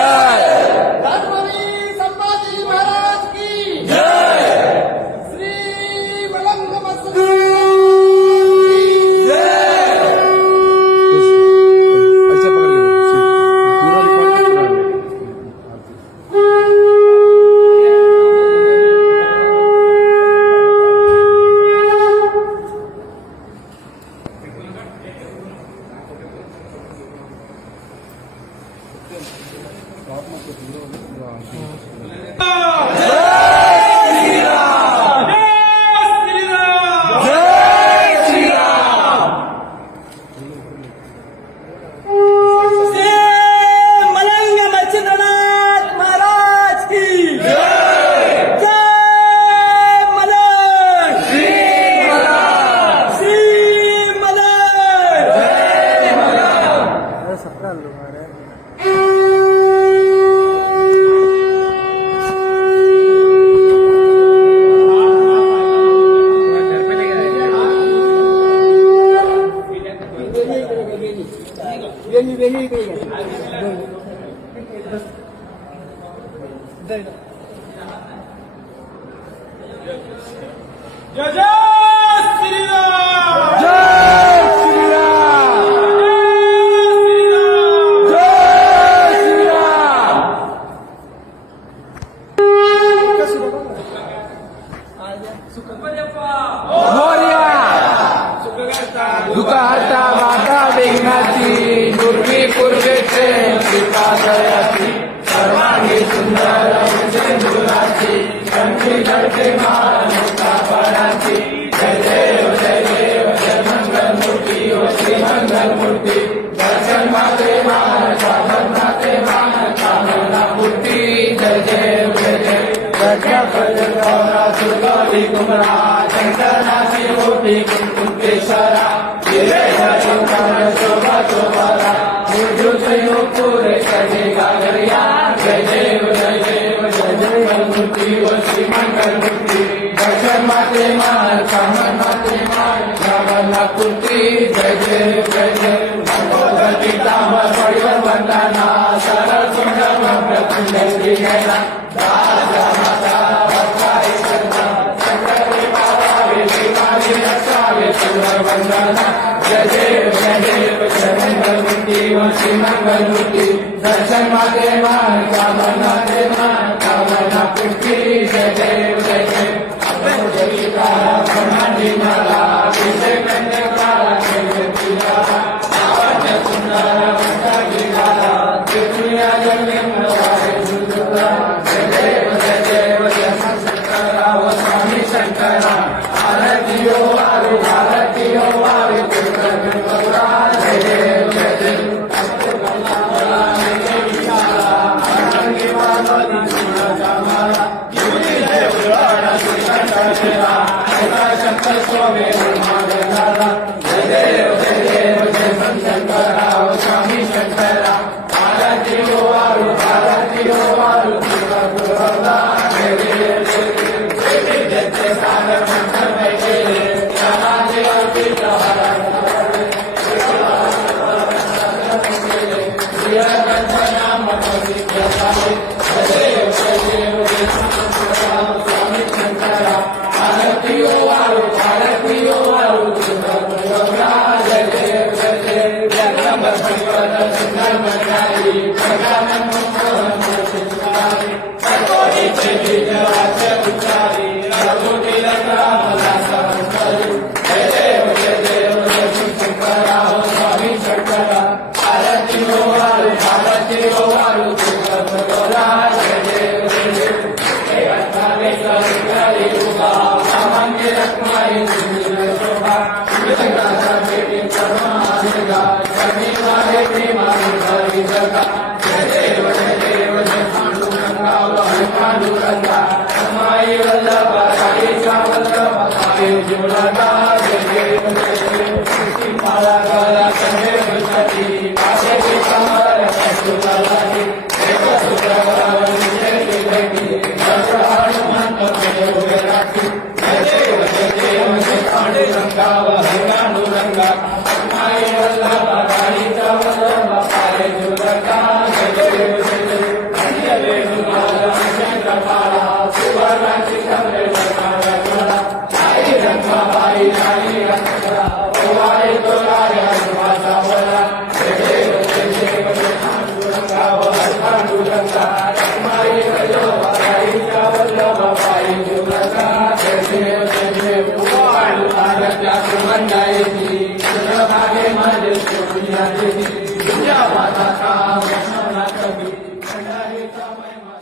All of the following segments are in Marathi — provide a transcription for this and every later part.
जय। राजमावी संभाजी महाराज की जय। श्री मलंग मत्स्य दुःखाचा वाटा वेगनाची पूर्वी पूर्वेचे पितादयाची सर्वांगी सुंदर सिंधुराची कंठी घडते मानवता पराची जय देव जय देव जय मंगल मूर्ती ओ श्री मंगल मूर्ती दर्शन माते मान साधन माते मान कामना मूर्ती जय देव जय देव रक्षा भजन गौरा सुगौरी कुमरा शंकरनाथी मोठी कुंकुटेश्वरा शोभा शोभारा पूरे कहे गागरिया जय देव जय देव जय मंगल मूर्ती व श्री मंगल मूर्ती दर्शन माते मान कामन माते मान रावणा पूर्ती जय देव जय देव भगवती तांबर परिवर वंदना सरल सुंदर प्रकुंडी गैला दादा माता भक्ताई करना शंकर बाबा विष्णु रक्षावे सुंदर वंदना जय देव जय मंगल मूर्ती व श्री मंगल मूर्ती दर्शन माते मान कामना ते मान कामना पूर्ती जय देव जय देव अभ्यंजली काला ब्रह्मांडी माला विजय कन्या काला जय लावण्य सुंदर वंदगी काला पृथ्वीया जन्म वारे सुंदरा जय देव जय शंकरा व स्वामी शंकरा आरती हो आरती जय देव जय देव शंकर स्वामी जय देव जय शंकरा स्वामी शंकरा आरती हो आरती जय देव जय सागर मंत्र जय पंढरीचा महिमा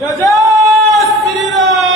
जय जय श्रीराम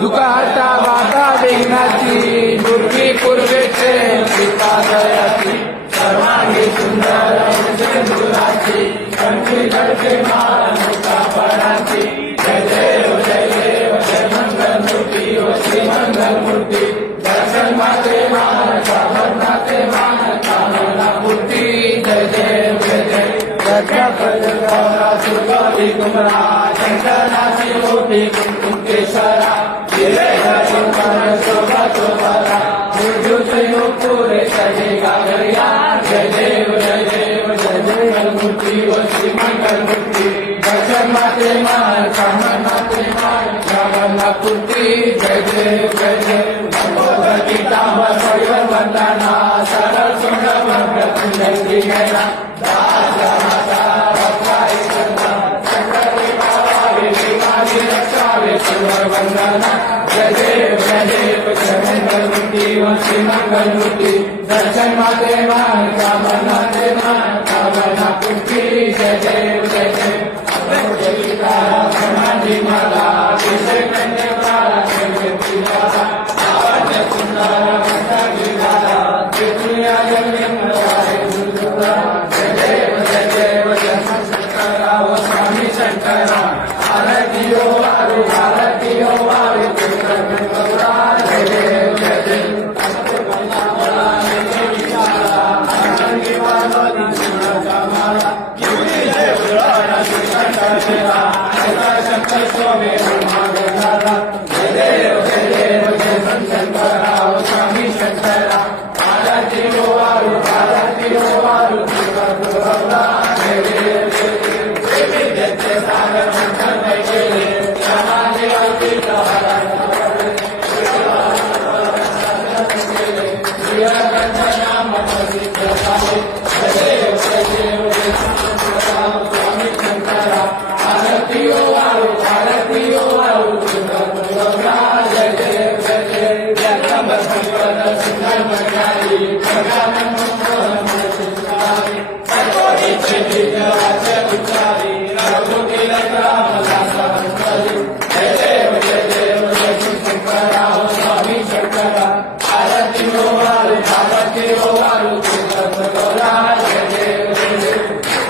दुःखहर्ता वाता विघ्नाची दुर्वी पूर्वेचे पिता दयाची सर्वांगी सुंदर सिंधुराची कंठी घडके मान मुका पराची जय देव जय मंगल मूर्ती व श्री मंगल मूर्ती दर्शन माते मान कामनाते मान कामना मूर्ती जय देव जगरा सुगौरी कुमरा शंकराची मोठी कुंकुमेश्वरा पुरे सजे गागरिया जय देव जय मूर्ति व श्री मंगल मूर्ति दर्शन माते मान कामनाते मान कामना पूर्ति जय देव गीता वंदना सरल सुंदर कुंडली गया वंदना जय देव जय मंगल मूर्ति व श्री मंगल मूर्ति दर्शन माते मान कामनाते मान कामना पूर्ति जय देव गीता समाधि माला विषय कन्या माला सुंदर जय देव शंकरा व स्वामी शंकरा आरतियो वारु जय देव शंकर स्वामी शंकरा स्वामी शंकरा आरतियो वारु जय देव गजानन मोहन सुतारी सर्वोच्च विद्यावाच उच्चारी रघुकुल रामदास हरी जय देव शंकरा स्वामी शंकरा आरती हो वालू गौरा जय देव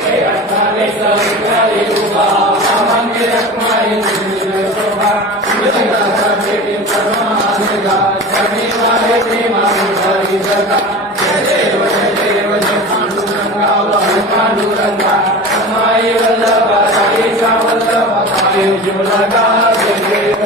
हे अठाले सौंदर्य रूपा सामान्य रत्नाई शोभा शिवशंकरा भेटी परमानंदा शनिवारे प्रेमानुसारी जगा जय देव पांडुरंगा पांडुरंगा माई वल्लभा साईचा वल्लभा साई जुलगा जय देव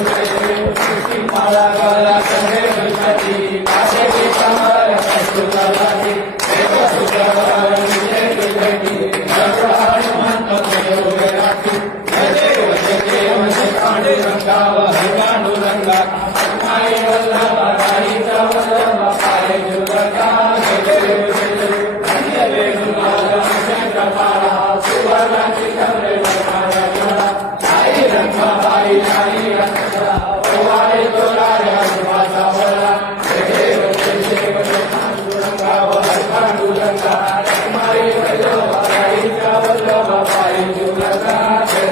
माला गला कंधे गणपती काशे कमर सुतलाती देव सुतवार निजे गणपती हनुमंत देवराती जय देव पांडुरंगा पांडुरंगा माई वल्लभा साईचा वल्लभा साई जुलगा जय देव कपाला सुवर्णाची कमरे साई रंगा बाई साई रंगा ओवाळे तोराया सुभाचा वळा जय देव पांडुरंगा पांडुरंगा माई वल्लभा साईचा वल्लभा साई जुलगा जय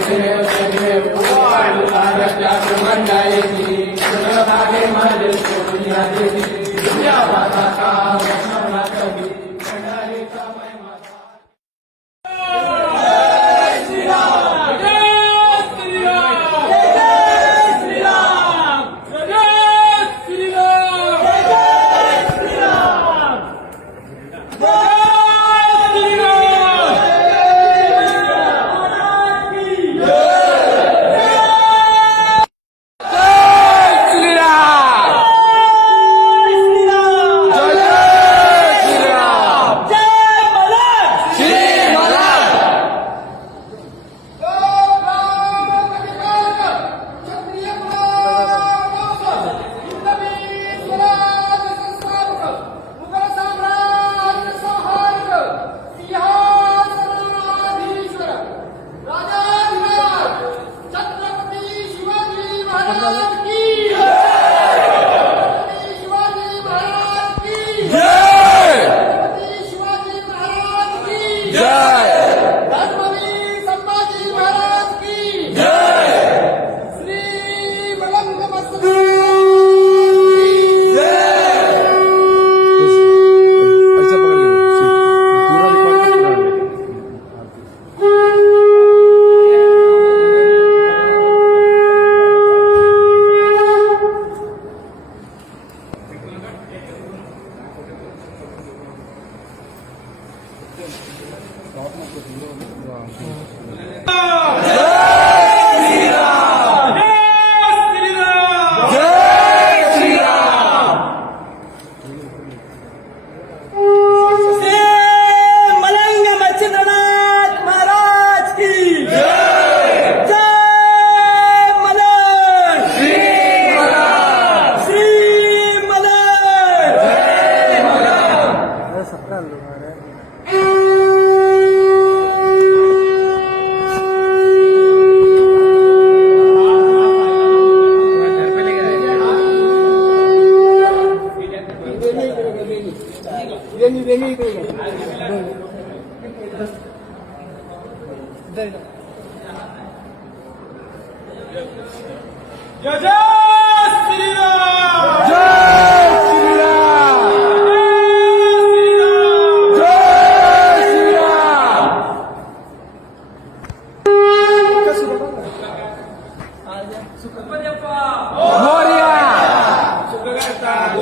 देव पांडुरंगा सुगंधायती सुरभागे माझे सोनिया देवी दुनिया माता का लक्ष्मणा कवी कंडारीचा महिमा जय श्रीराम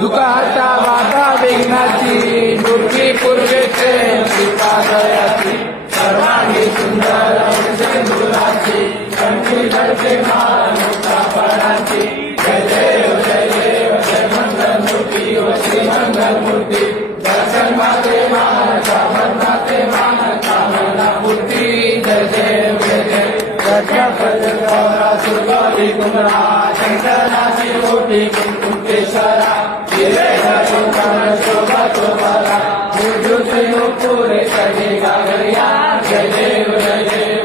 दुःखहर्ता वाता विघ्नाची दुर्गी पूर्वेचे श्रीपादयाची सर्वांगी सुंदर सिंधुराची कंठी धरते मानुका फळाची जय देव जय मंगलमूर्ती व श्री मंगलमूर्ती दर्शन माते मानसा माते मानसा मूर्ती जय देव गौरा सुरगौरी कुमरा शंकराची कोटी कुंकुटेश्वरा शोभा शोभाला पुरे सजे गागरिया जय देव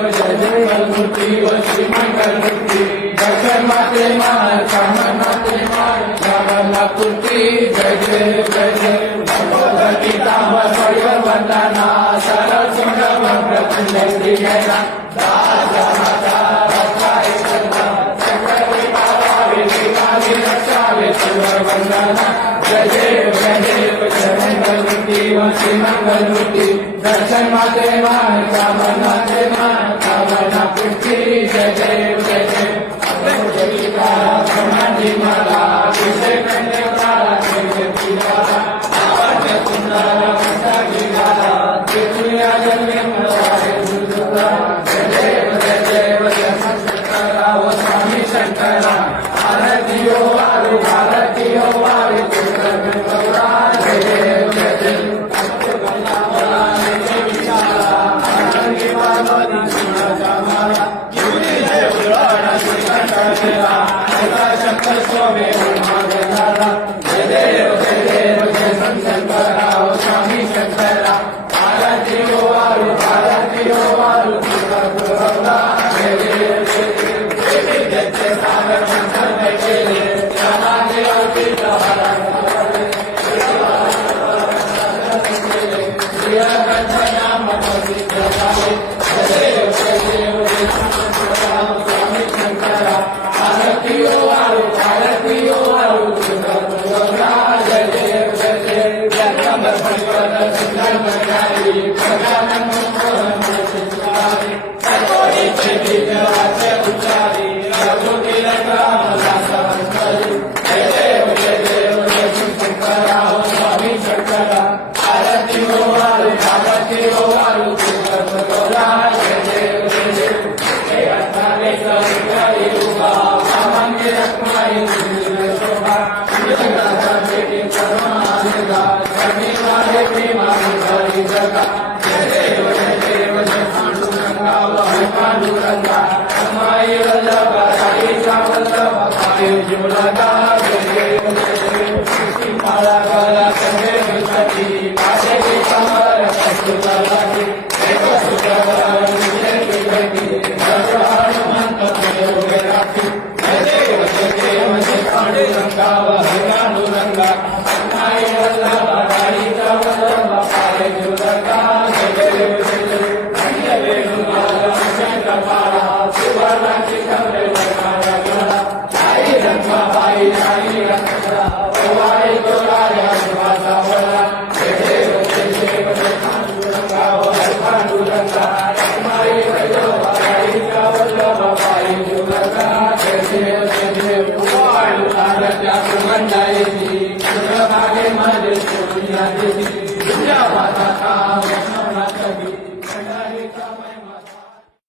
मंगलमूर्ती व श्री मंगलमूर्ती दर्शन माते मानसा माते मानसा मूर्ती जय देव गीता वंदना सरल सुंदर वक्रतुंड श्रीगणा दाता माता रक्षाय सदा सकल पावे शिवाय रक्षावे सुंदर वंदना जय देव जय मंगलमूर्ति वंशी मंगलमूर्ति दर्शन माते मान कामना ते मान कामना पूर्ति जय देव जय देव देविका ब्रह्मांडी माला अभिषेक कन्या देवतीला आवाज सुंदर वंशी माला पृथ्वी जन्मे मनाए सुंदर जय देव जय शंकरा ओ स्वामी शंकरा आरतियो वारी गौरा जय देव जय देव शंकर स्वामी जय देव जय शंकरा ओ स्वामी शंकरा आरती हो वारू गौरा जय देव जय सागर शंकर केले समाधि Jai